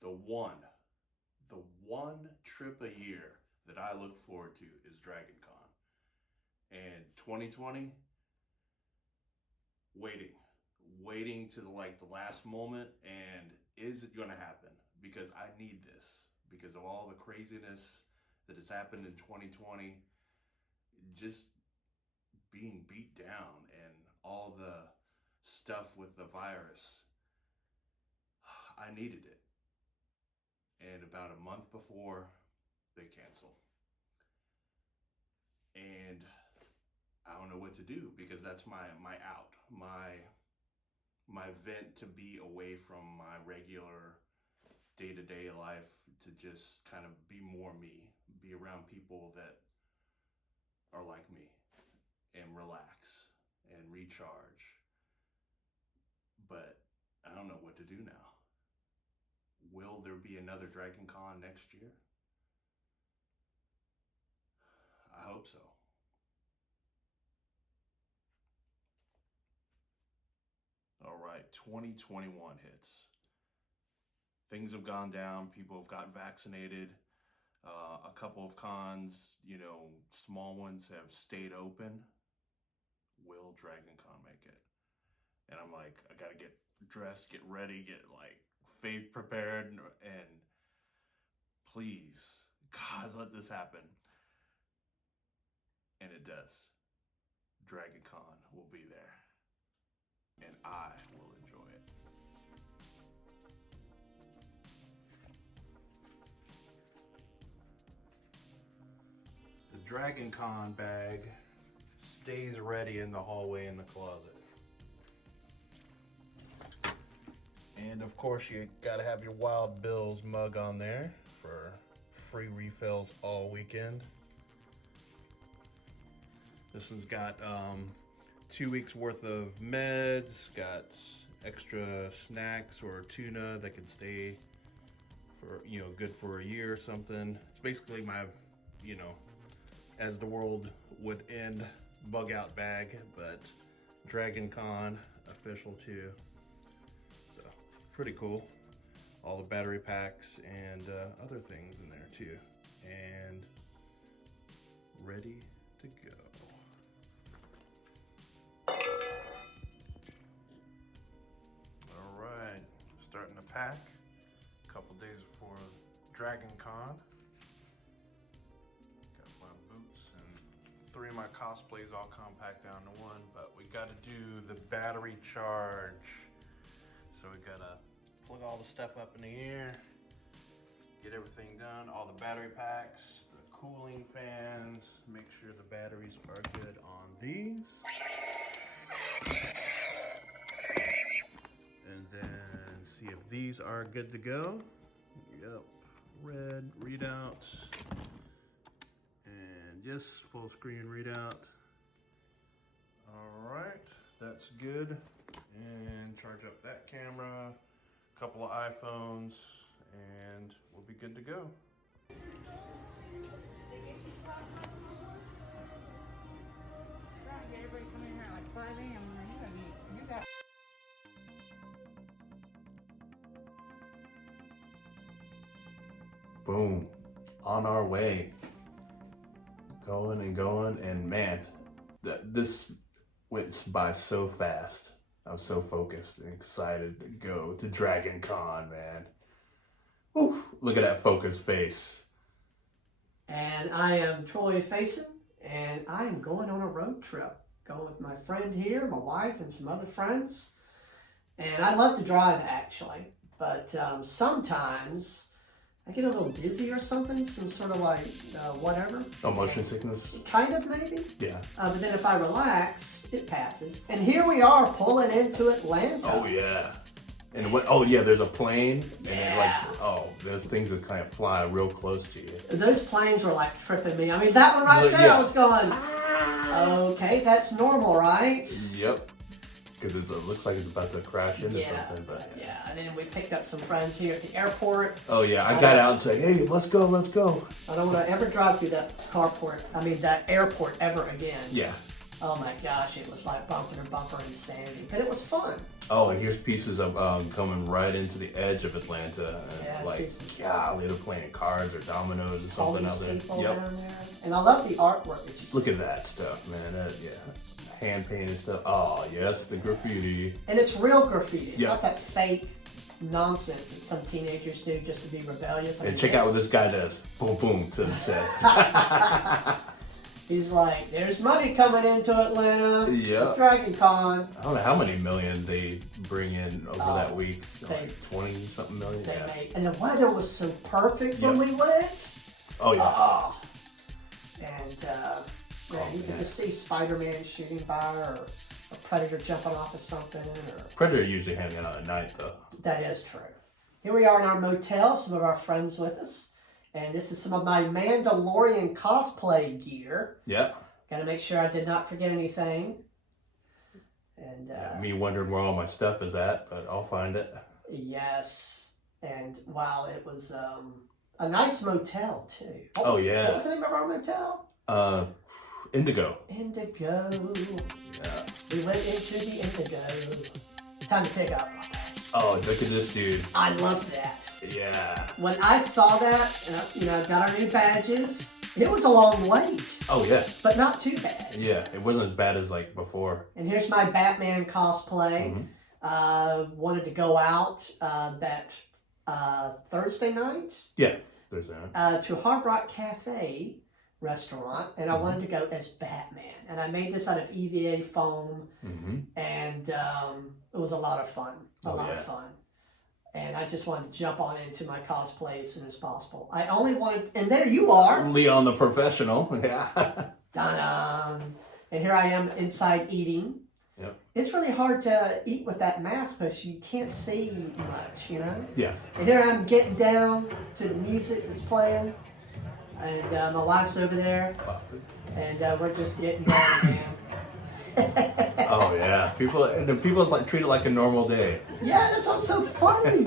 the one trip a year that I look forward to is DragonCon. And 2020, waiting to the last moment. And is it going to happen? Because I need this because of all the craziness that has happened in 2020, just being beat down and all the stuff with the virus. I needed it. And about a month before, they canceled. And I don't know what to do because that's my out, my vent to be away from my regular day-to-day life, to just kind of be more me, be around people that are like me, and relax and recharge. But I don't know what to do now. Will there be another DragonCon next year? I hope so. All right, 2021 hits. Things have gone down. People have gotten vaccinated. A couple of cons, small ones have stayed open. Will DragonCon make it? And I'm like, I gotta get dressed, get ready, get faith prepared, and please, God, let this happen. And it does. DragonCon will be there, and I will enjoy it. The DragonCon bag stays ready in the hallway in the closet. And of course, you gotta have your Wild Bill's mug on there for free refills all weekend. This one's got 2 weeks worth of meds, got extra snacks or tuna that can stay for, good for a year or something. It's basically my, as the world would end, bug out bag, but DragonCon official too. So pretty cool. All the battery packs and other things in there too. And ready to go. All right, starting to pack. A couple days before DragonCon. Got my boots and 3 of my cosplays all compact down to 1, but we gotta do the battery charge. So we gotta plug all the stuff up in the air, get everything done, all the battery packs, the cooling fans, make sure the batteries are good on these. And then see if these are good to go. Yep, red readouts. And yes, full screen readout. All right, that's good. And charge up that camera, a couple of iPhones, and we'll be good to go. Trying to get everybody coming in here at like 5 a.m. You got. Boom, on our way. Going and going, and man, this went by so fast. I was so focused and excited to go to DragonCon, man. Oof, look at that focused face. And I am Troy Faison, and I am going on a road trip. Going with my friend here, my wife, and some other friends. And I love to drive, actually. But sometimes I get a little dizzy or something, some sort of whatever. Oh, motion sickness? Kind of, maybe. Yeah. But then if I relax, it passes. And here we are pulling into Atlanta. Oh, yeah. And what? Oh, yeah, there's a plane. And Yeah. those things that kind of fly real close to you. Those planes were like tripping me. I mean, that one right there, Yeah. I was going, okay, that's normal, right? Yep. Because it looks like it's about to crash into something. But yeah, and then we picked up some friends here at the airport. oh, yeah, I got out and said, hey, let's go, let's go. I don't want to ever drive through that that airport ever again. Yeah. Oh my gosh, it was like bumper to bumper insanity, but it was fun. Oh, and here's pieces of coming right into the edge of Atlanta. And Yeah, like, golly, they're playing cards or dominoes or All something these out there. people down there. And I love the artwork that you see. Look at that stuff, man. Hand painted stuff. Oh, yes, the graffiti. And it's real graffiti. It's Yep. not that fake nonsense that some teenagers do just to be rebellious. And check out what this guy does. Boom, boom, to the set. He's like, there's money coming into Atlanta. Yep. DragonCon. I don't know how many million they bring in over that week. They- Like 20-something million? They Yeah. made, and the weather was so perfect when Yep. we went. Oh, yeah. Oh. And yeah, Oh, you can man. just see Spider-Man shooting by or a Predator jumping off of something. Or Predator usually hanging out at night, though. That is true. Here we are in our motel, some of our friends with us. And this is some of my Mandalorian cosplay gear. Yeah. Got to make sure I did not forget anything. And Me wondering where all my stuff is at, but I'll find it. yes. And wow, it was a nice motel too. Oh, yeah. What was the name of our motel? Indigo. Indigo. Yeah. We went into the Indigo. Time to pick up. Oh, look at this dude. I love that. Yeah. When I saw that, got our new badges, it was a long wait, Oh, yeah. but not too bad. Yeah. It wasn't as bad as like before. And here's my Batman cosplay. Wanted to go out that Thursday night Yeah. There's that. to Hard Rock Cafe restaurant, and I wanted to go as Batman. And I made this out of EVA foam, and it was a lot of fun. A lot of fun. And I just wanted to jump on into my cosplay as soon as possible. I only wanted, and there you are. Leon the professional. Yeah. Dun-dun. And here I am inside eating. Yep. It's really hard to eat with that mask because you can't see much, you know? Yeah. And here I'm getting down to the music that's playing. And my wife's over there. And we're just getting down, man. Oh yeah. People like treat it like a normal day. Yeah, that's what's so funny.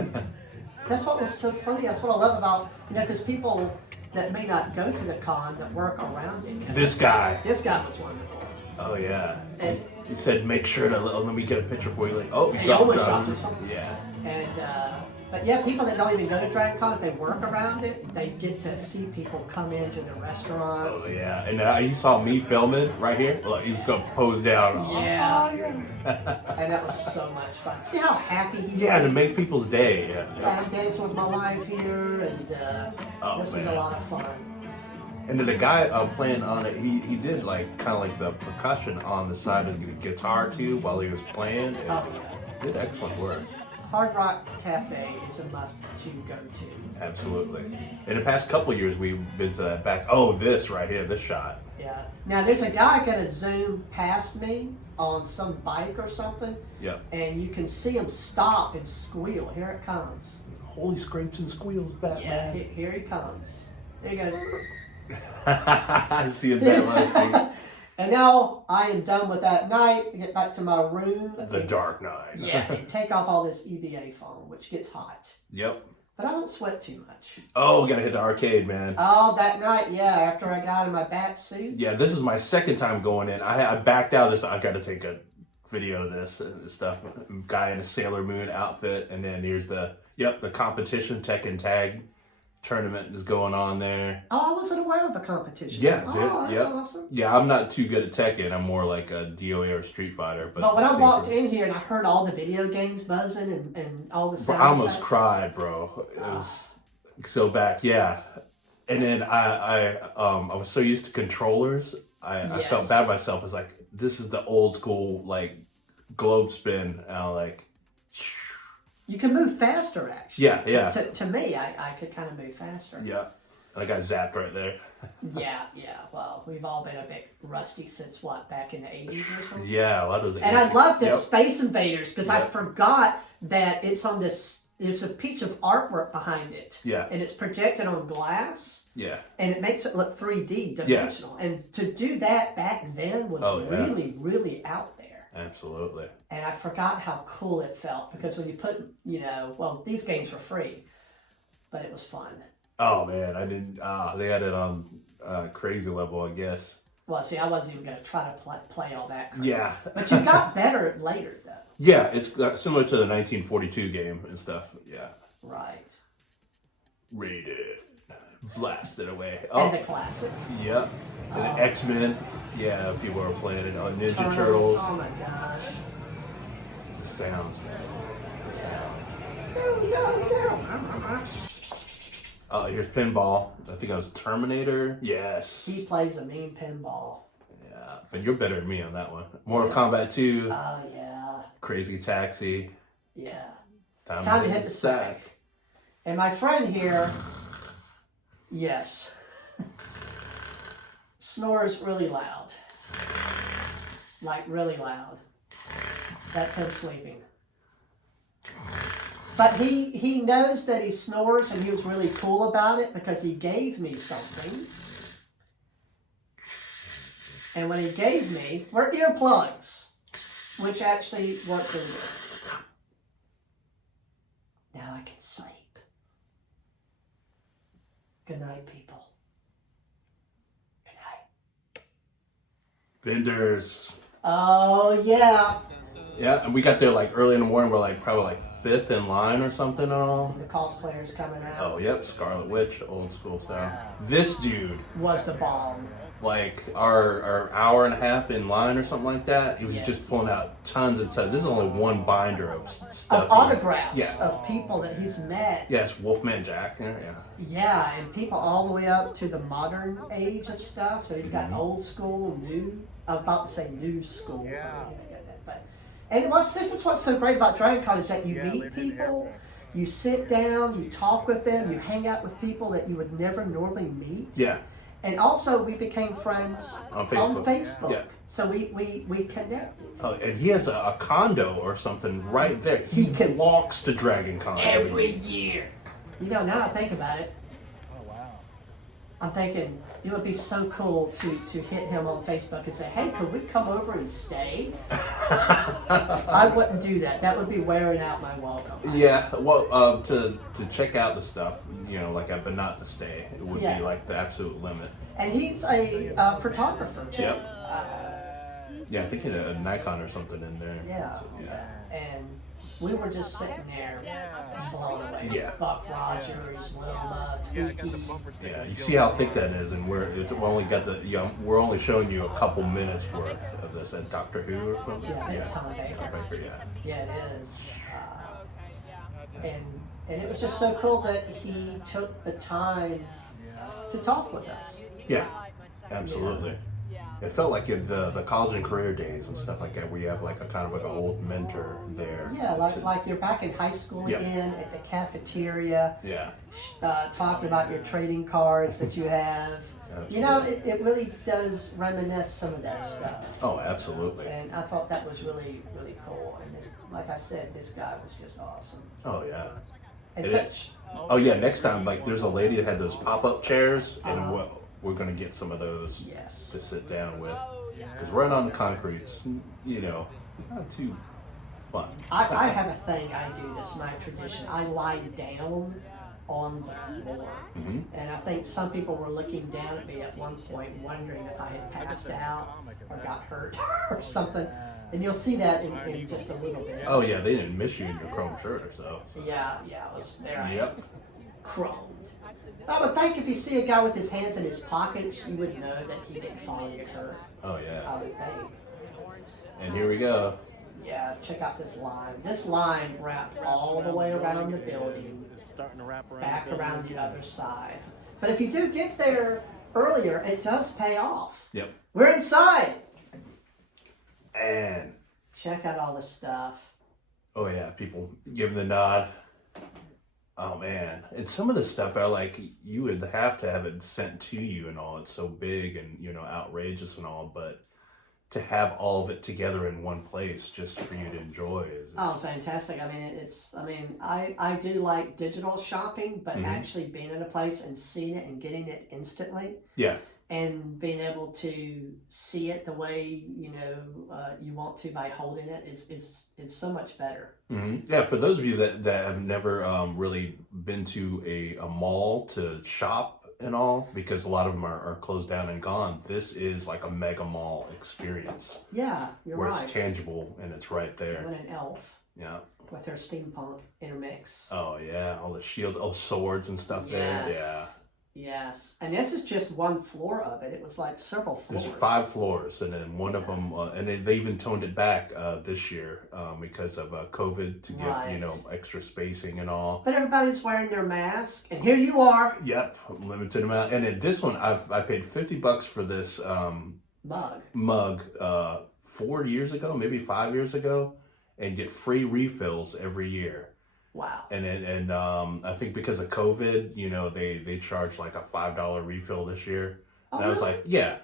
That's what was so funny. That's what I love about, because people that may not go to the con that work around it. This guy. This guy was wonderful. Oh yeah. And He said, "Make sure to let me get a picture for you." Like, oh, He dropped always down. dropped his phone. Yeah. but yeah, people that don't even go to DragonCon, if they work around it, they get to see people come into the restaurants. Oh yeah. And you saw me filming right here. Look, he was gonna pose down. Yeah. And that was so much fun. See how happy he Yeah, to is? make people's day. Yeah. Yeah, I'm dancing with my wife here, and Oh, this was a man. lot of fun. And then the guy playing on it, he did like kind of like the percussion on the side of the guitar too while he was playing. And Oh yeah. did excellent work. Hard Rock Cafe is a must to go to. Absolutely. In the past couple of years, we've been to that back. Oh, this right here, this shot. Yeah. Now there's a guy gonna zoom past me on some bike or something, Yep. and you can see him stop and squeal. Here it comes. Holy scrapes and squeals, Yeah, Batman. here he comes. There he goes. I see a Batman. And now I am done with that night. I get back to my room. The Dark Knight. Yeah, and take off all this EVA foam, which gets hot. Yep. But I don't sweat too much. Oh, we gotta hit the arcade, man. Oh, that night, yeah, after I got in my bat suit. Yeah, this is my second time going in. I backed out of this. I gotta take a video of this and stuff. Guy in a Sailor Moon outfit, and then here's the competition Tekken Tag tournament is going on there. Oh, I wasn't aware of the competition. Yeah, oh, dude, that's yep. awesome. Yeah, I'm not too good at Tekken. I'm more like a DOA or Street Fighter. But when I same walked for- in here and I heard all the video games buzzing and all the Bro, sound I almost effects. cried, bro. It was so back, yeah. And then I was so used to controllers. I Yes. felt bad myself. I was like, this is the old school like globe spin. And I'm like, You can move faster, actually. Yeah. To me, I could kind of move faster. yeah. And I got zapped right there. Yeah. Well, we've all been a bit rusty since what, back in the 80s or something? Yeah, a lot of those. And I love this Yep. Space Invaders because I Yep. forgot that it's on this, there's a piece of artwork behind it. Yeah. And it's projected on glass. Yeah. And it makes it look 3D dimensional. And to do that back then was Oh, yeah. really, really out there. Absolutely. And I forgot how cool it felt because when you put, these games were free, but it was fun. Oh man, I didn't. They had it on crazy level, I guess. Well, see, I wasn't even going to try to play all that crazy. Yeah. But you got better later, though. Yeah, it's similar to the 1942 game and stuff. Yeah. Right. Rated. Blasted away. And the classic. Yep. And the X-Men. Yeah, people are playing it on Ninja Turtles. Oh my gosh. The sounds, man. The sounds. Oh, here's pinball. I think I was Terminator. Yes. He plays a mean pinball. Yeah, but you're better than me on that one. Mortal Kombat 2. Oh, yeah. Crazy Taxi. Yeah. Time to hit the sack. And my friend here, yes, snores really loud. Like really loud. That's him sleeping. But he knows that he snores, and he was really cool about it because he gave me something. And when he gave me, were earplugs, which actually worked really good. Now I can sleep. Good night, people. Good night. Vendors. Oh, yeah. Yeah, and we got there like early in the morning. We're like probably like 5th in line or something. The cosplayers coming out. Oh, yep, Scarlet Witch, old school style. This dude, Was the bomb. like our hour and a half in line or something like that, he was just pulling out tons and tons. This is only one binder of stuff. Of autographs Yeah. of people that he's met. Yes, Wolfman Jack. Yeah. Yeah, and people all the way up to the modern age of stuff. So he's got old school, new. I'm about to say new school. Yeah. But and this is what's so great about DragonCon is that you meet people, you sit down, you talk with them, you hang out with people that you would never normally meet. Yeah. And also, we became friends On Facebook. Yeah. So we connected. Oh, and he has a condo or something right there. He walks to DragonCon Every year. You know, now I think about it, Oh, wow. I'm thinking it would be so cool to hit him on Facebook and say, hey, could we come over and stay? I wouldn't do that. That would be wearing out my welcome. Yeah, well, to check out the stuff, but not to stay. It would be like the absolute limit. And he's a photographer, too. Yep. Yeah, I think he had a Nikon or something in there. Yeah. And we were just sitting there, just blown away. Yeah. Buck Rogers, Wilma, Twiki. Yeah, you see how thick that is, and we're only showing you a couple minutes worth of this at Doctor Who or something. Yeah, it's Tom Baker. Tom Baker, yeah. Yeah, it is. And it was just so cool that he took the time to talk with us. Yeah, absolutely. It felt like the college and career days and stuff like that, where you have like a kind of like an old mentor there. Yeah, like you're back in high school again at the cafeteria. Yeah. Talking about your trading cards that you have. Absolutely. It really does reminisce some of that stuff. Oh, absolutely. And I thought that was really, really cool. And like I said, this guy was just awesome. Oh, yeah. And Oh, yeah, next time, like, there's a lady that had those pop-up chairs, and we're going to get some of those to sit down with. Because right on the concrete's, not too fun. I have a thing I do that's my tradition. I lie down on the floor. Mm-hmm. And I think some people were looking down at me at one point wondering if I had passed out or got hurt or something. And you'll see that in just a little bit. Oh, yeah, they didn't miss you in your chrome shirt or so. Yeah, it was there. Yep. Chromed. I would think if you see a guy with his hands in his pockets, you would know that he didn't fall and get hurt. Oh, yeah. I would think. And here we go. Yeah, check out this line. This line wrapped all the way around the building, back around the other side. But if you do get there earlier, it does pay off. Yep. We're inside. And check out all the stuff. Oh yeah, people give the nod. Oh man, and some of the stuff are like you would have to have it sent to you and all. It's so big and outrageous and all, but to have all of it together in one place just for you to enjoy is it's fantastic. I do like digital shopping, but actually being in a place and seeing it and getting it instantly. Yeah. And being able to see it the way you want to by holding it is so much better. Mm-hmm. Yeah, for those of you that have never really been to a mall to shop, and all, because a lot of them are closed down and gone. This is like a mega mall experience. Yeah, you're where right. it's tangible and it's right there. What an elf. Yeah. With their steampunk intermix. Oh yeah, all the shields, swords and stuff there. Yeah. Yes, and this is just one floor of it. It was like several floors. There's 5 floors, and then one of them, and they even toned it back this year because of COVID to give extra spacing and all. But everybody's wearing their mask, and here you are. Yep, limited amount. And then this one, I paid $50 for this mug 4 years ago, maybe 5 years ago, and get free refills every year. Wow. And I think because of COVID, they charged like a $5 refill this year. And I was like, yeah.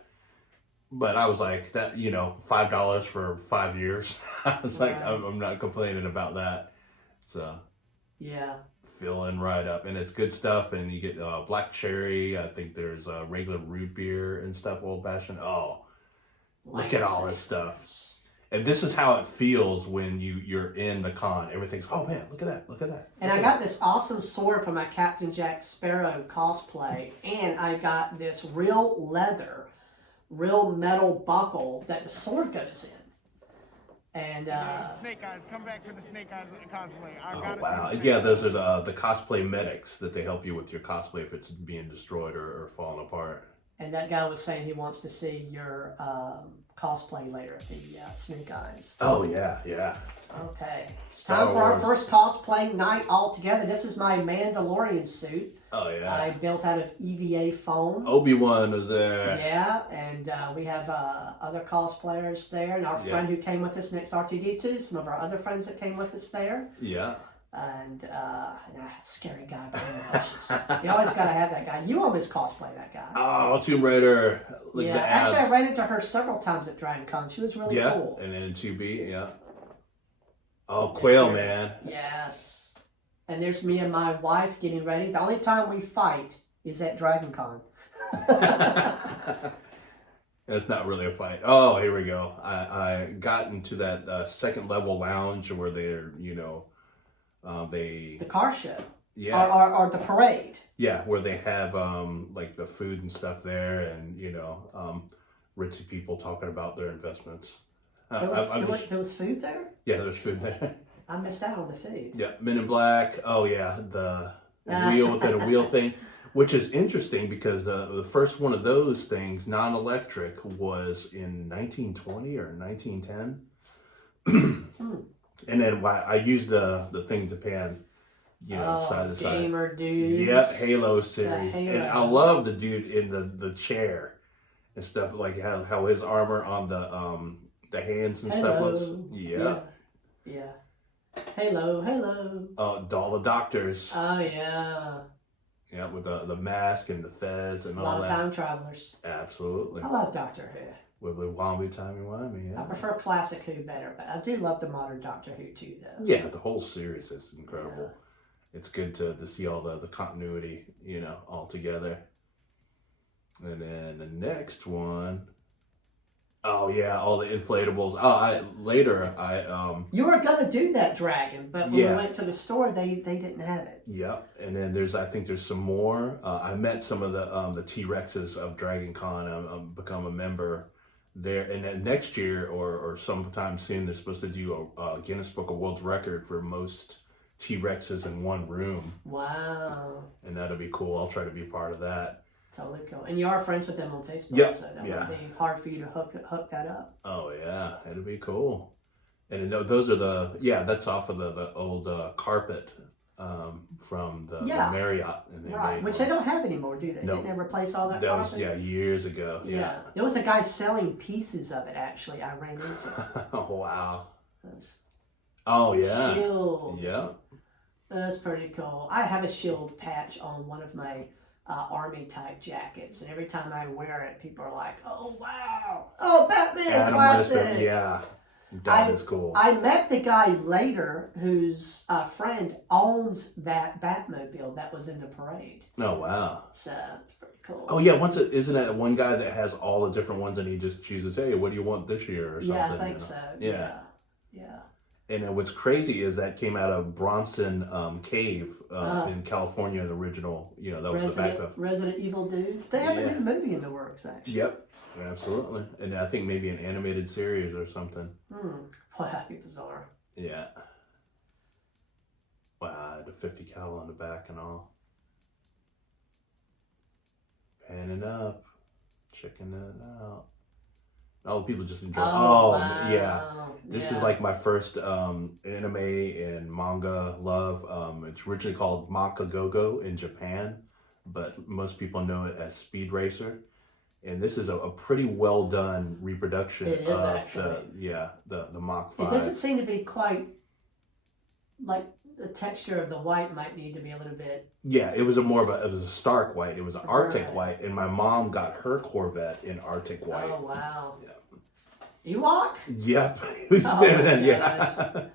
But I was like, that, $5 for 5 years. I was like, I'm not complaining about that. So, yeah. Filling right up. And it's good stuff. And you get black cherry. I think there's regular root beer and stuff, old fashioned. Oh, look at all this stuff. And this is how it feels when you're in the con. Everything's, oh man, look at that, look at that. And I got this awesome sword for my Captain Jack Sparrow cosplay. And I got this real leather, real metal buckle that the sword goes in. And Snake Eyes, come back for the Snake Eyes cosplay. Oh wow. Yeah, those are the cosplay medics that they help you with your cosplay if it's being destroyed or falling apart. And that guy was saying he wants to see your cosplay later, the Snake Eyes. Oh, yeah, yeah. Okay. It's time for our first cosplay night all together. This is my Mandalorian suit. Oh, yeah. I built out of EVA foam. Obi-Wan was there. Yeah, and we have other cosplayers there. And our friend who came with us next R2-D2, some of our other friends that came with us there. Yeah. And a scary guy behind the bushes. You always got to have that guy. You always cosplay that guy. Oh, Tomb Raider. Look at the abs. Actually, I ran into her several times at DragonCon. She was really cool. And then in 2B, yeah. Oh, Quail Man. Yes. And there's me and my wife getting ready. The only time we fight is at DragonCon. It's not really a fight. Oh, here we go. I got into that second level lounge where they're, the car show. Yeah. Or the parade. Yeah, where they have like the food and stuff there, and ritzy people talking about their investments. There was food there? Yeah, there's food there. I missed out on the food. Yeah, Men in Black. Oh yeah, the wheel within a wheel thing, which is interesting because the first one of those things, non-electric, was in 1920 or 1910. And then I used the thing to pan, side to side. Gamer dudes. Yeah, Halo series. And I love the dude in the chair and stuff, like how his armor on the hands and stuff looks. Yeah. Halo. All the doctors. Oh yeah. Yeah, with the mask and the fez and all that. A lot of time travelers. Absolutely. I love Doctor Who. Wibbly wobbly, timey-wimey, yeah. I prefer classic Who better, but I do love the modern Doctor Who too, though. Yeah, the whole series is incredible. Yeah. It's good to see all the continuity, all together. And then the next one, oh yeah, all the inflatables. Oh, You were gonna do that dragon, but when we went to the store, they didn't have it. Yeah, and then I think there's some more. I met some of the T-Rexes of DragonCon. I've become a member there, and then next year or sometime soon, they're supposed to do a Guinness Book of World Record for most T-Rexes in one room. Wow. And that'll be cool. I'll try to be part of that. Totally cool. And you are friends with them on Facebook, so that would be hard for you to hook that up. Oh yeah, it'll be cool. And those are that's off of the old carpet from the Marriott. Right, which they don't have anymore, do they? Nope. Didn't they replace all that was, carpet? years ago. Yeah. There was a guy selling pieces of it, actually, I ran into. Oh, wow. Oh, yeah. Shield. Yeah. That's pretty cool. I have a shield patch on one of my army-type jackets, and every time I wear it, people are like, oh, wow. Oh, Batman classic. Yeah. That is cool. I met the guy later whose friend owns that Batmobile that was in the parade. Oh, wow. So, it's pretty cool. Oh, yeah. Isn't that one guy that has all the different ones and he just chooses, hey, what do you want this year or something? Yeah, I think so. Yeah. And then what's crazy is that came out of Bronson Cave in California. The original, that was the backup. Resident Evil dudes. They have a new movie in the works, actually. Yep, absolutely. And I think maybe an animated series or something. Boy, that'd be bizarre. Yeah. Wow, the 50 cal on the back and all. Panning up, checking that out. All the people just enjoy. Wow. Yeah. This is like my first anime and manga love. It's originally called Makagogo in Japan, but most people know it as Speed Racer. And this is a pretty well done reproduction of the Mach 5. It doesn't seem to be quite like the texture of the white might need to be a little bit. Yeah, it was it was a stark white. It was an Arctic white, and my mom got her Corvette in Arctic white. Oh wow. Yeah. Ewok? Yep. Yeah.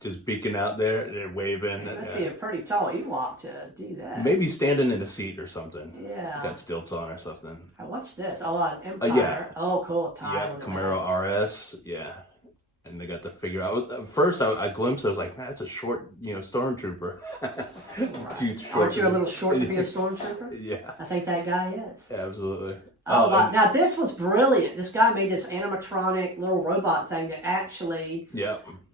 Just beaking out there and waving. It must be a pretty tall Ewok to do that. Maybe standing in a seat or something. Yeah. Got stilts on or something. What's this? Oh, an Empire. Yeah. Oh, cool. Yeah, Camaro RS. Yeah. And they got to figure out. At first, I glimpsed it. I was like, man, that's a short, stormtrooper. Too short. Aren't you a little short to be a stormtrooper? Yeah. I think that guy is. Yeah, absolutely. Oh, wow. Now this was brilliant. This guy made this animatronic little robot thing that actually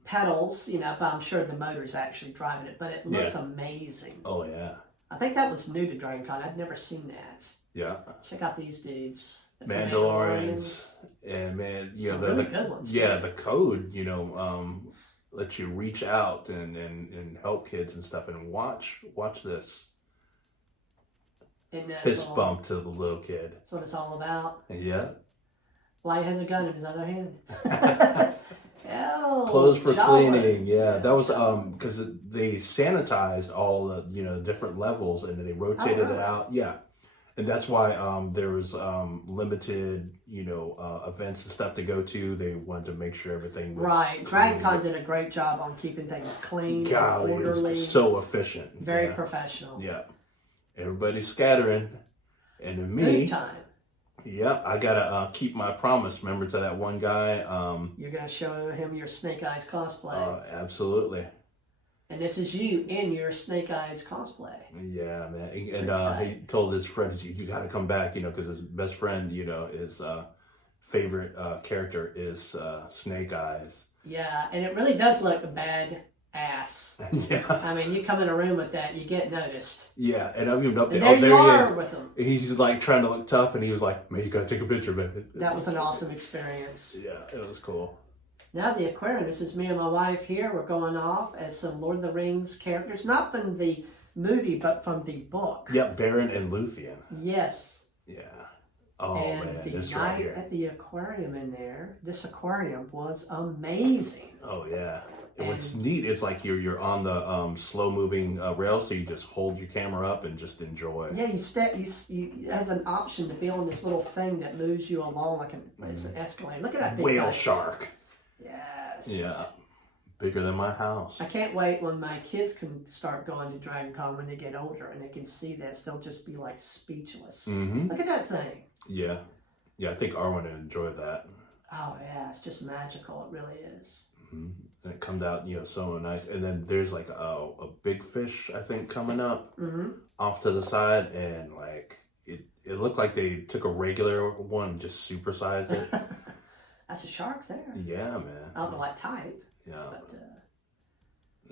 pedals, but I'm sure the motor's actually driving it, but it looks amazing. Oh, yeah. I think that was new to DragonCon. I'd never seen that. Yeah. Check out these dudes. Mandalorians. And man, really good ones. Yeah, the code, lets you reach out and help kids and stuff. And watch this. Fist bump to the little kid. That's what it's all about. Yeah. Why he has a gun in his other hand. Clothes for cleaning. Yeah, that was because they sanitized all the different levels and they rotated it out. Yeah, and that's why there was limited events and stuff to go to. They wanted to make sure everything was right. DragonCon did a great job on keeping things clean, Golly, orderly, so efficient, very professional. Yeah. Everybody's scattering, and to me, Big time. Yep, I gotta keep my promise. Remember to that one guy. You're gonna show him your Snake Eyes cosplay. Absolutely. And this is you in your Snake Eyes cosplay. Yeah, man. And he told his friends, "You gotta come back," because his best friend, his favorite character is Snake Eyes. Yeah, and it really does look a bad ass. Yeah. I mean, you come in a room with that, you get noticed. Yeah, and I've even up there. And there you he are is. with him. He's like trying to look tough, and he was like, "Man, you gotta take a picture, man." That was an awesome experience. Yeah, it was cool. Now the aquarium. This is me and my wife here. We're going off as some Lord of the Rings characters, not from the movie, but from the book. Yep, Baron and Luthien. Yes. Yeah. Oh and man, the this night right here. at the aquarium in there, this aquarium was amazing. Oh yeah. And what's neat is like you're on the slow moving rail, so you just hold your camera up and just enjoy. Yeah, you has an option to be on this little thing that moves you along like it's an escalator. Look at that big whale guy. Shark. Yes. Yeah, bigger than my house. I can't wait when my kids can start going to DragonCon when they get older and they can see this. They'll just be like speechless. Mm-hmm. Look at that thing. Yeah, I think Arwen would enjoy that. Oh yeah, it's just magical. It really is. Mm-hmm. And it comes out, so nice. And then there's like a big fish, I think, coming up off to the side, and like it looked like they took a regular one and just supersized it. That's a shark there. Yeah, man. I don't know what type. Yeah. But,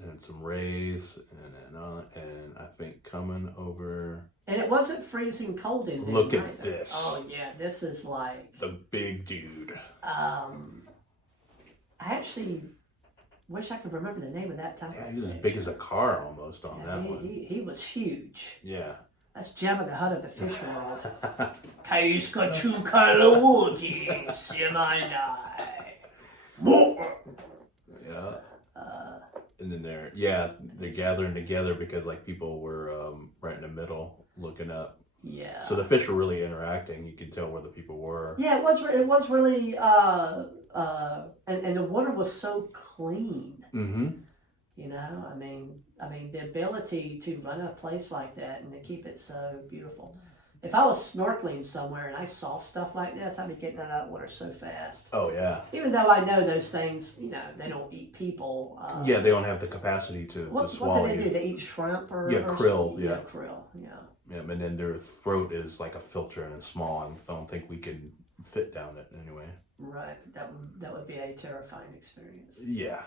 and some rays, and I think coming over. And it wasn't freezing cold in there. Look at this. Oh yeah, this is like the big dude. I actually wish I could remember the name of that type. Yeah, he's as big as a car almost on that one. He was huge. Yeah. That's Jabba the Hutt of the fish world. Kaiska Chukalawudi, Simanai. Yeah. And then they're gathering together because like people were right in the middle looking up. Yeah. So the fish were really interacting. You could tell where the people were. Yeah, it was really and the water was so clean. Mm-hmm. I mean the ability to run a place like that and to keep it so beautiful. if I was snorkeling somewhere and I saw stuff like this, I'd be getting that out of water so fast. Oh yeah. Even though I know those things, they don't eat people. Yeah, they don't have the capacity to swallow What do they you. do? They eat shrimp or krill. something? Yeah, krill. Yeah. Yeah, and then their throat is like a filter and it's small, and I don't think we can fit down it anyway. Right. That would be a terrifying experience. Yeah.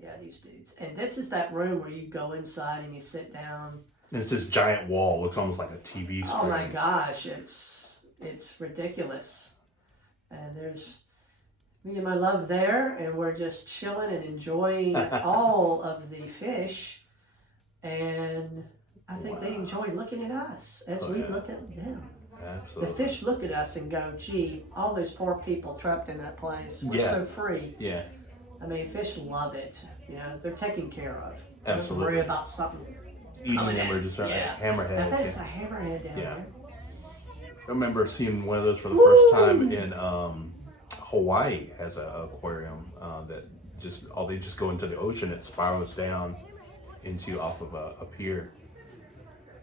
Yeah, these dudes. And this is that room where you go inside and you sit down. And it's this giant wall. It looks almost like a TV screen. Oh my gosh, it's ridiculous. And there's me and my love there, and we're just chilling and enjoying all of the fish. And I think they enjoy looking at us as we look at them. Absolutely. The fish look at us and go, gee, all those poor people trapped in that place. We're so free. Yeah. I mean, fish love it. They're taken care of. Absolutely. Don't worry about something Eating them or just hammerhead. I think it's a hammerhead down there. I remember seeing one of those for the first time in Hawaii. Has an aquarium that they just go into the ocean. It spirals down into off of a pier.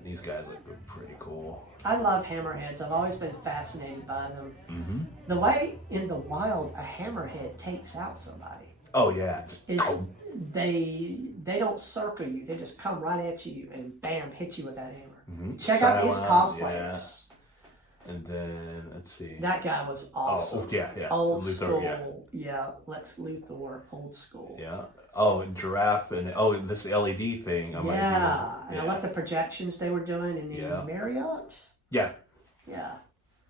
These guys look pretty cool. I love hammerheads. I've always been fascinated by them. Mm-hmm. The way in the wild a hammerhead takes out somebody. Oh yeah. They don't circle you. They just come right at you and bam, hit you with that hammer. Mm-hmm. Check out these cosplayers. Yeah. And then let's see. That guy was awesome. Oh yeah. Old Luthor, school. Yeah, Lex Luthor, old school. Yeah. Oh, and giraffe and this LED thing. And I love the projections they were doing in the Marriott. Yeah. Yeah.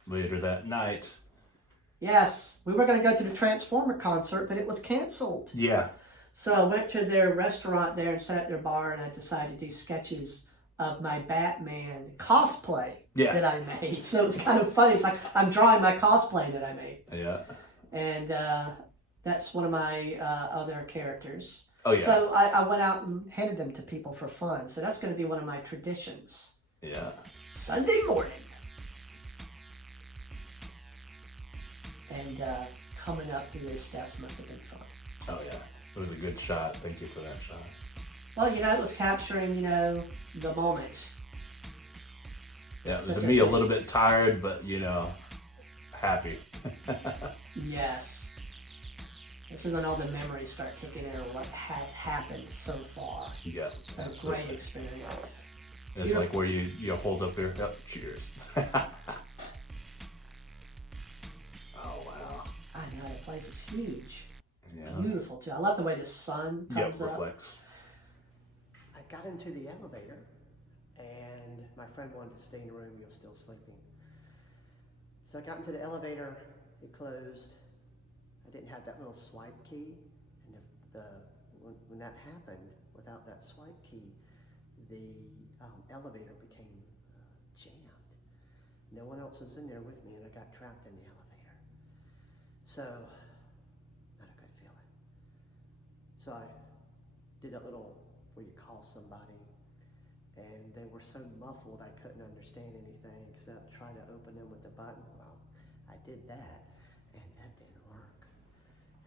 Later that night. Yes, we were going to go to the Transformer concert, but it was canceled. Yeah. So I went to their restaurant there and sat at their bar, and I decided to do sketches of my Batman cosplay that I made. So it's kind of funny. It's like I'm drawing my cosplay that I made. Yeah. And that's one of my other characters. Oh, yeah. So I went out and handed them to people for fun. So that's going to be one of my traditions. Yeah. Sunday morning. And coming up through those steps must have been fun. Oh, yeah. It was a good shot. Thank you for that shot. Well, it was capturing, the moment. Yeah, it was me a little bit tired, but, happy. Yes. This is when all the memories start kicking in of what has happened so far. Yeah. A great experience. It's like where you hold up your cheers. Oh, wow. I know, that place is huge. Yeah. Beautiful, too. I love the way the sun comes up. reflects. I got into the elevator, and my friend wanted to stay in the room. We were still sleeping. So I got into the elevator. It closed. I didn't have that little swipe key. And when that happened, without that swipe key, the elevator became jammed. No one else was in there with me, and I got trapped in the elevator. So, not a good feeling. So I did that little where you call somebody, and they were so muffled I couldn't understand anything except trying to open them with the button. Well, I did that, and that didn't work.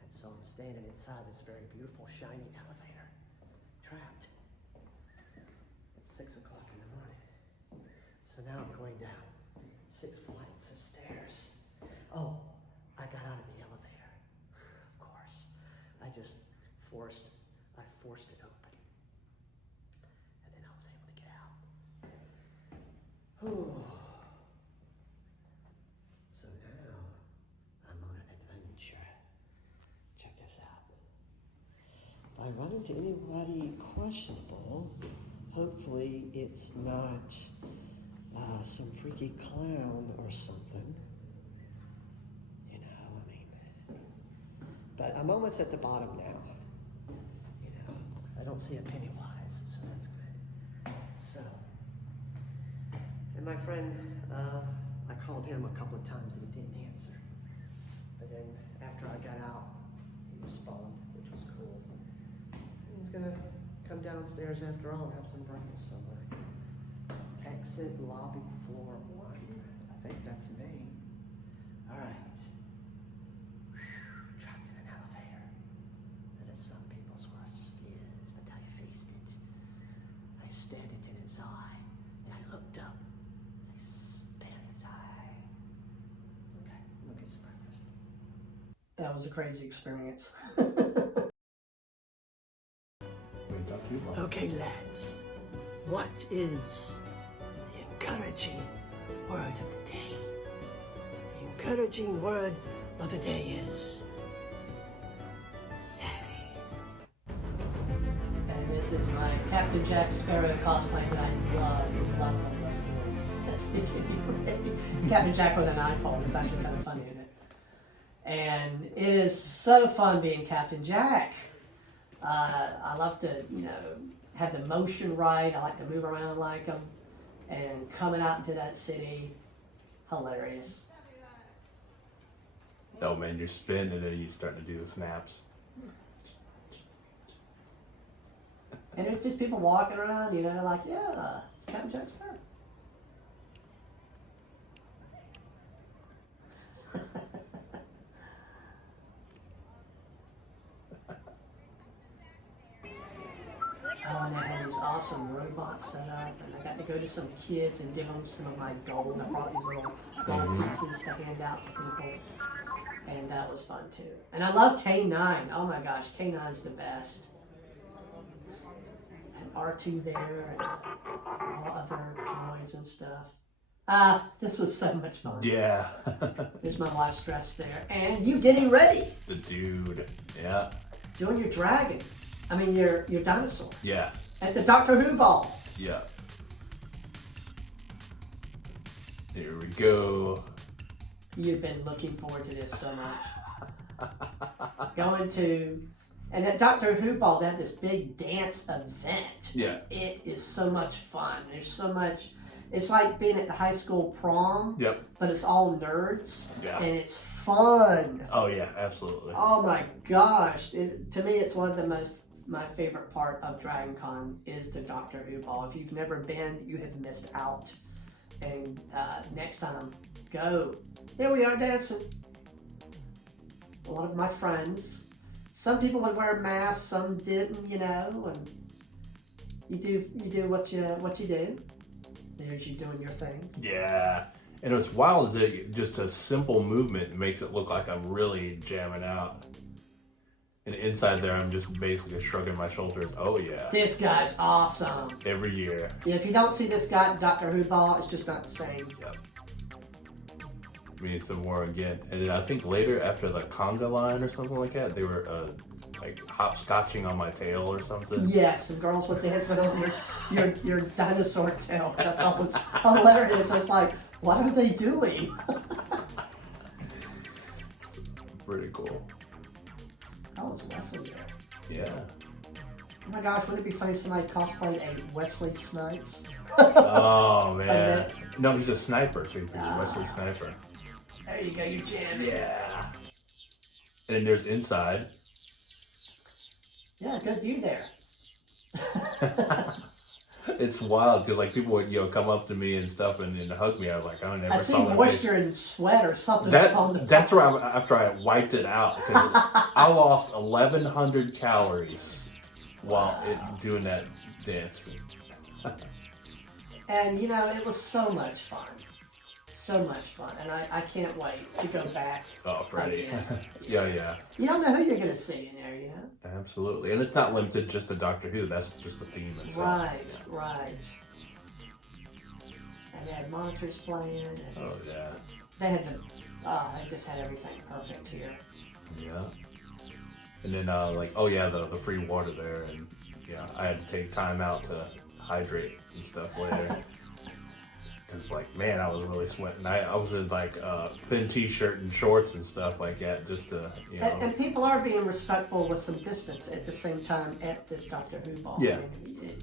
And so I'm standing inside this very beautiful, shiny elevator, trapped. It's 6 o'clock in the morning. So now I'm going down 6 flights of stairs. Oh, I got out of the elevator. Of course. I forced it open. And then I was able to get out. Whew. So now I'm on an adventure. Check this out. If I run into anybody questionable, hopefully it's not some freaky clown or something. But I'm almost at the bottom now. I don't see a Pennywise, so that's good. So, and my friend, I called him a couple of times and he didn't answer. But then after I got out, he responded, which was cool. And he's gonna come downstairs after all and have some breakfast somewhere. Exit lobby floor 1. I think that's me. All right. Trapped in an elevator. That is some people's worst fears, but I faced it. I stared it in his eye, and I looked up. I spit That was a crazy experience. Okay, lads. What is the encouraging word of the day? The encouraging word of the day is savvy. And this is my Captain Jack Sparrow cosplay that I love doing. That's beginning. Captain Jack with an iPhone. It's actually kind of funny, isn't it? And it is so fun being Captain Jack. I love to, have the motion right. I like to move around like them. And coming out into that city, hilarious. Oh man, you're spinning and then you're starting to do the snaps. And there's just people walking around, like, yeah, it's Captain Jack Sparrow. Oh, and I had these awesome robots set up, and I got to go to some kids and give them some of my gold. I brought these little gold pieces to hand out to people, and that was fun too. And I love K9. Oh my gosh, K9's the best. And R2 there, and all other droids and stuff. This was so much fun. Yeah. There's my wife's dress there, and you getting ready. The dude. Yeah. Doing your dragon. I mean, your dinosaur. Yeah. At the Doctor Who ball. Yeah. Here we go. You've been looking forward to this so much. Going to, and at Doctor Who ball, they have this big dance event. Yeah. It is so much fun. There's so much. It's like being at the high school prom. Yep. But it's all nerds. Yeah. And it's fun. Oh yeah, absolutely. Oh my gosh! To me, it's one of my favorite part of DragonCon is the Doctor Who ball. If you've never been, you have missed out. And next time, go. There we are dancing. A lot of my friends. Some people would wear masks, some didn't, and you do what you do. There's you doing your thing. Yeah. And what's wild is that just a simple movement makes it look like I'm really jamming out. And inside there, I'm just basically shrugging my shoulders. Oh, yeah. This guy's awesome. Every year. Yeah, if you don't see this guy at Doctor Who ball, it's just not the same. Yep. We need some more again. And then I think later, after the conga line or something like that, they were like hopscotching on my tail or something. Yes, and girls with dancing on your dinosaur tail, which I thought was hilarious. It's like, what are they doing? Pretty cool. That was Wesley there. Yeah. Oh my gosh, wouldn't it be funny if somebody cosplayed a Wesley Snipes? Oh, man. No, he's a sniper, so he's a Wesley Sniper. There you go, you jam. Yeah. And then there's inside. Yeah, good view there. It's wild because like people would come up to me and stuff and hug me. I was like, I never I saw see that moisture and sweat or something. That's where after I wiped it out. I lost 1,100 calories while doing that dance. And it was so much fun. So much fun. And I can't wait to go back. Oh, Freddie. Again. Yeah. You don't know who you're going to see in there, Absolutely. And it's not limited just to Doctor Who. That's just the theme itself. Right. And they had monitors playing. Oh, yeah. They had they just had everything perfect here. Yeah. And then, the free water there. And, I had to take time out to hydrate and stuff later. Because, man, I was really sweating. I was in, thin t-shirt and shorts and stuff like that just to, And people are being respectful with some distance at the same time at this Doctor Who ball. Yeah.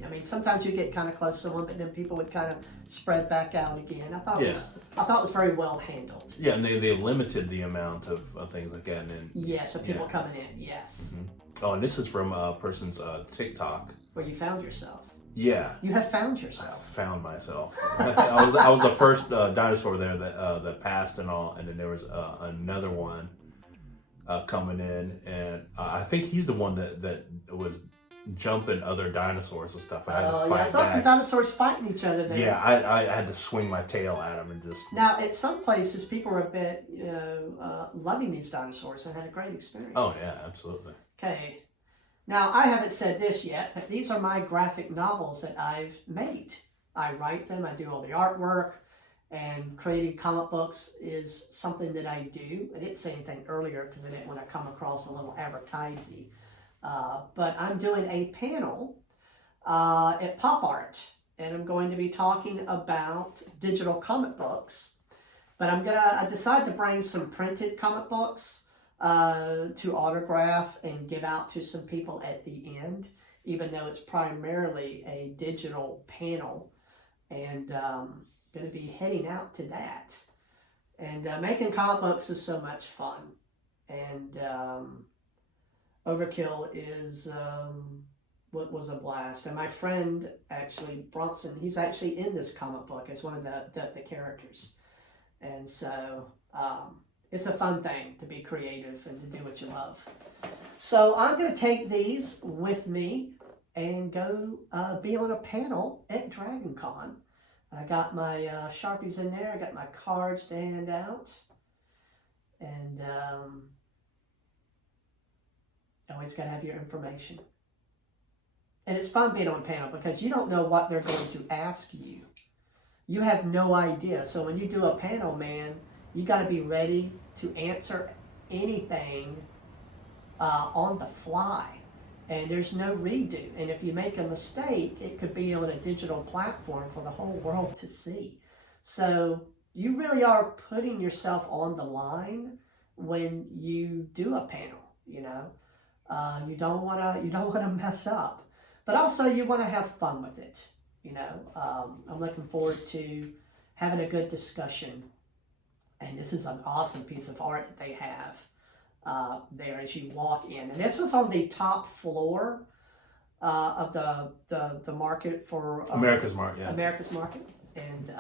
I mean, sometimes you get kind of close to someone, but then people would kind of spread back out again. I thought it was very well handled. Yeah, and they limited the amount of things like that. And yes, of people coming in, yes. Mm-hmm. Oh, and this is from a person's TikTok. Where you found yourself. Yeah. You have found yourself. Found myself. I was the first dinosaur there that passed and all, and then there was another one coming in, and I think he's the one that was jumping other dinosaurs and stuff. I had to Oh, yeah, fight I saw some back. dinosaurs fighting each other there. Yeah, I had to swing my tail at them and just. Now, at some places, people were a bit, loving these dinosaurs and had a great experience. Oh yeah, absolutely. Okay. Now, I haven't said this yet, but these are my graphic novels that I've made. I write them, I do all the artwork, and creating comic books is something that I do. I didn't say anything earlier because I didn't want to come across a little advertising. But I'm doing a panel at Pop Art, and I'm going to be talking about digital comic books. But I decided to bring some printed comic books to autograph and give out to some people at the end, even though it's primarily a digital panel. And going to be heading out to that. And making comic books is so much fun. And Overkill is what was a blast. And my friend, actually, Bronson, he's actually in this comic book as one of the characters. And so it's a fun thing to be creative and to do what you love. So I'm going to take these with me and go be on a panel at DragonCon. I got my Sharpies in there. I got my cards to hand out. And always got to have your information. And it's fun being on a panel because you don't know what they're going to ask you. You have no idea. So when you do a panel, man, you got to be ready to answer anything on the fly. And there's no redo. And if you make a mistake, it could be on a digital platform for the whole world to see. So you really are putting yourself on the line when you do a panel. You know, you don't want to mess up, but also you want to have fun with it. You know, I'm looking forward to having a good discussion. And this is an awesome piece of art that they have. There as you walk in, and this was on the top floor of the market for America's Market, yeah. America's Market, and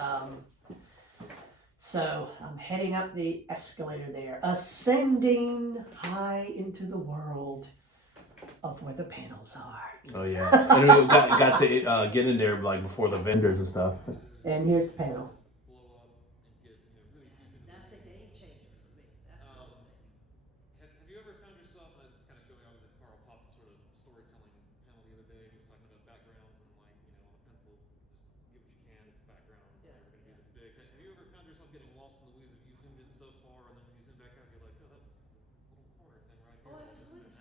so I'm heading up the escalator there, ascending high into the world of where the panels are. Oh yeah, and we got to get in there like before the vendors and stuff. And here's the panel. That's the game changer for me. Have you ever found yourself, and it's kind of going, I was at Carl Popp's sort of storytelling panel the other day, and he was talking about backgrounds and like, you know, on a pencil, just get what you can, it's a background, it's never going to be this big. Have you ever found yourself getting lost in the weeds of you zoomed in so far, and then when you zoom back out, you're like, oh, that was this little corner thing right here. Oh, absolutely.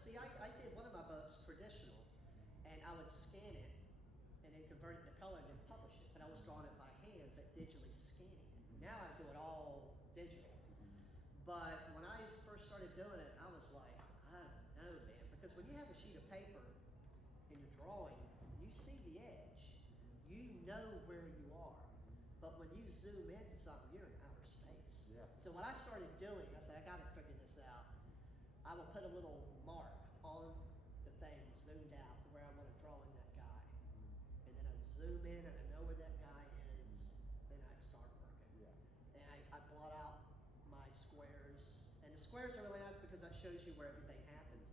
See, I did one of my books traditional, and I would scan it and then convert it to color and then publish it. But I was drawing it by hand, but digitally scanning it. Now I do it all digital. But when I first started doing it, I was like, I don't know, man. Because when you have a sheet of paper and you're drawing, you see the edge. You know where you are. But when you zoom into something, you're in outer space. Yeah. So what I started doing, I said, I got to figure this out. I will put a little mark on the thing, zoomed out, where I want to draw in that guy. And then I zoom in and I know where that guy is. Then I start working. Yeah. And I blot out my squares. And the squares are really nice because that shows you where everything happens.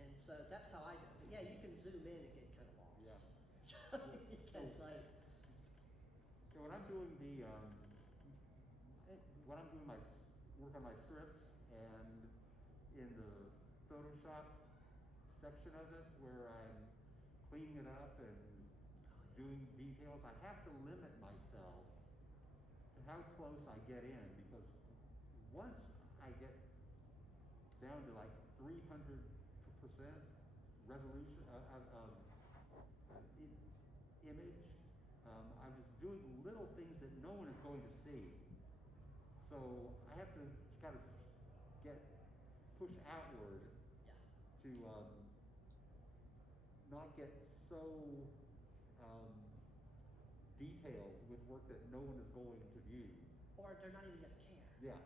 And so that's how I do it. But yeah, you can zoom in and get kind of lost. Yeah. It's like, so when I'm doing my work on my scripts and in the Photoshop section of it where I'm cleaning it up and doing details, I have to limit myself to how close I get in, because once I get down to like 300% resolution image, I'm just doing little things that no one is going to see. So I have to kind of push outward to not get so detailed with work that no one is going to view. or they're not even going to care. Yeah.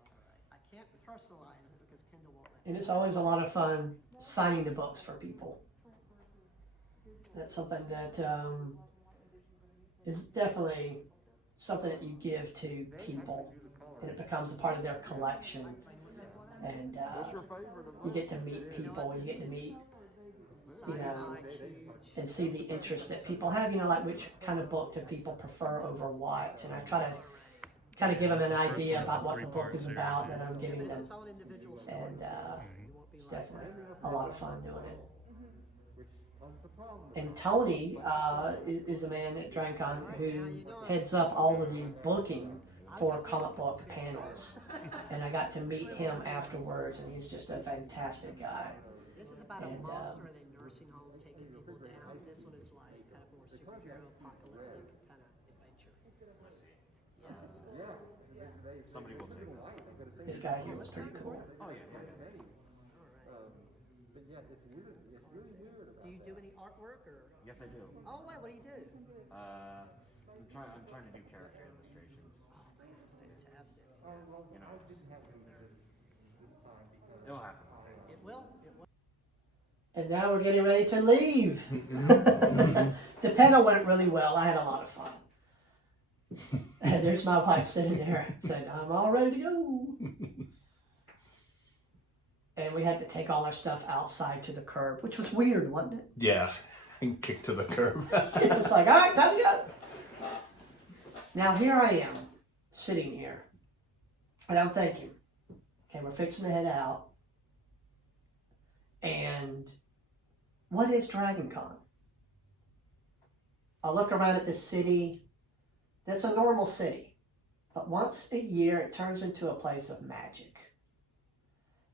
All right. I can't personalize it because Kendall won't let me. And it's always a lot of fun signing the books for people. That's something that is definitely something that you give to people, and it becomes a part of their collection. and you get to meet people, you get to meet, you know, and see the interest that people have, you know, like which kind of book do people prefer over what, and I try to kind of give them an idea about what the book is about that I'm giving them, and it's definitely a lot of fun doing it. And Tony is a man at DragonCon who heads up all of the booking for comic book panels, and I got to meet him afterwards, and he's just a fantastic guy. This is about a monster in a nursing home taking people down. This one is like kind of more superhero apocalyptic kind of adventure. I see. Somebody will take it. This guy here was pretty cool. Oh yeah. Do you do any artwork or? Yes, I do. Oh wait, what do you do? I'm trying to do character illustrations. Oh man, that's fantastic. You know, it'll happen. It will. It will. And now we're getting ready to leave. The panel went really well. I had a lot of fun. And there's my wife sitting there saying, I'm all ready to go. And we had to take all our stuff outside to the curb, which was weird, wasn't it? Yeah, and kicked to the curb. It was like, all right, time to go. Now here I am, sitting here. And I'm thinking, okay, we're fixing to head out. And what is DragonCon? I look around at this city. That's a normal city. But once a year, it turns into a place of magic.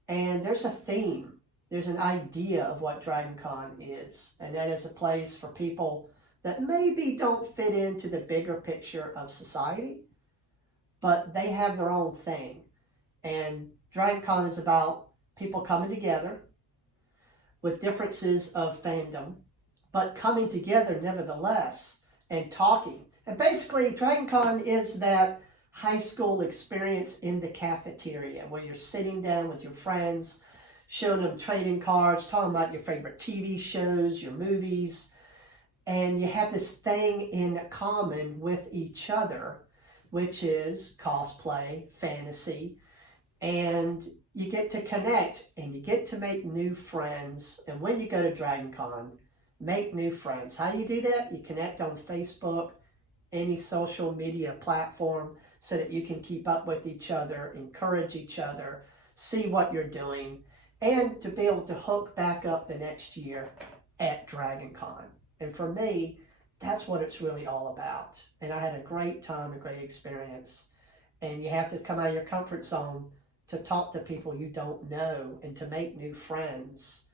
And there's a theme. There's an idea of what DragonCon is. And that is a place for people that maybe don't fit into the bigger picture of society, but they have their own thing. And DragonCon is about people coming together with differences of fandom, but coming together nevertheless and talking. And basically, DragonCon is that high school experience in the cafeteria where you're sitting down with your friends, showing them trading cards, talking about your favorite TV shows, your movies, and you have this thing in common with each other, which is cosplay, fantasy, and you get to connect and you get to make new friends. And when you go to DragonCon, make new friends. How do you do that? You connect on Facebook, any social media platform, so that you can keep up with each other, encourage each other, see what you're doing, and to be able to hook back up the next year at DragonCon. And for me, that's what it's really all about. And I had a great time, a great experience. And you have to come out of your comfort zone to talk to people you don't know and to make new friends.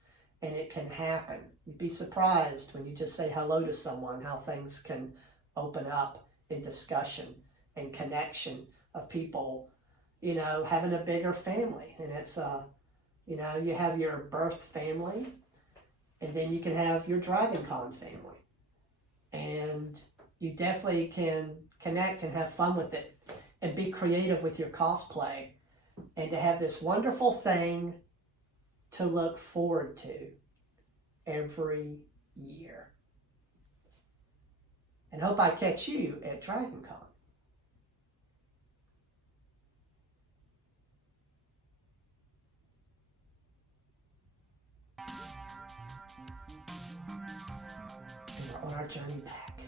And it can happen. You'd be surprised when you just say hello to someone, how things can open up in discussion and connection of people, you know, having a bigger family. And it's, you know, you have your birth family, and then you can have your DragonCon family. And you definitely can connect and have fun with it and be creative with your cosplay and to have this wonderful thing to look forward to every year. And hope I catch you at DragonCon. On our journey back.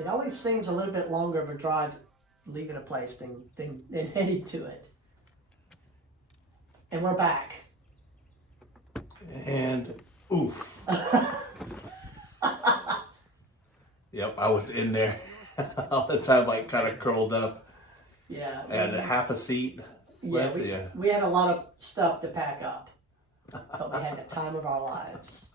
It always seems a little bit longer of a drive leaving a place than heading to it. And we're back. And oof. Yep, I was in there all the time, like kind of curled up. Yeah. And half a seat left. We had a lot of stuff to pack up. But we had the time of our lives.